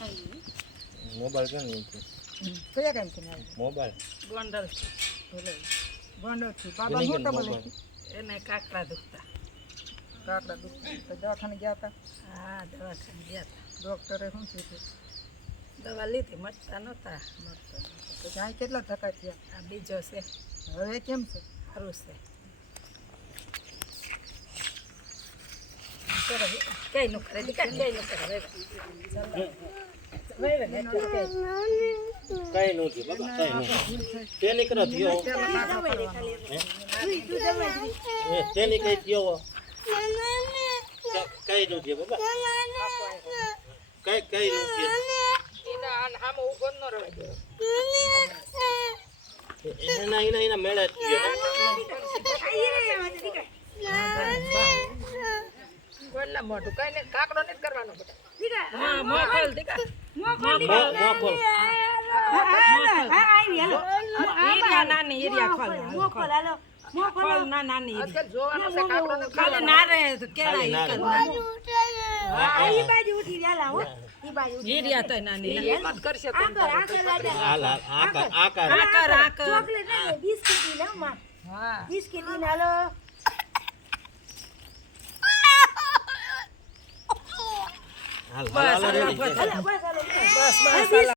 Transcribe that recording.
mobile કેમ નહીં કયા કામ છે મારે મોબાઈલ ગોંડલ બોલે ગોંડલથી બાબા મોટા બોલે એને કાકડા દુખતા કાકડા દુઃખ તો દવાખાને ગયા હતા હા દવાખાને ગયા હતા ડૉક્ટરે શું કીધું દવા લીધી મટતા નહોતા તો ત્યાં કેટલા ધક્કા થયા આ બીજો છે હવે કેમ છે સારું છે કઈ નું કરે કઈ નું કરે કઈ નથી બાબા કઈ નહીં તેની કરો થયો તેની કઈ થયો કઈ નું થયો બાબા કઈ નું થયો આમાં ઉભો ન રહેવા દો એના મેળા થયો ગોળલા મોઢું કઈ ને કાકડો નથી કરવાનો બેટા હા મોકલ દીકા મોકલ એરિયા નાની એરિયા ખોલ મોકલ હાલો મોકલ ના નાની એરિયા જોવાનો છે કાકડો ને ખાલી ના રહે તો કેળા ઈ કરના ઈ બાજુ ઉઠી રહ્યા હો ઈ બાજુ એરિયા તો નાની મત કરશે તો આકાર ચોકલેટ ને બિસ્કિટ લે માં હા બિસ્કિટ ને હાલો હાલ બસ બસ હાલો બસ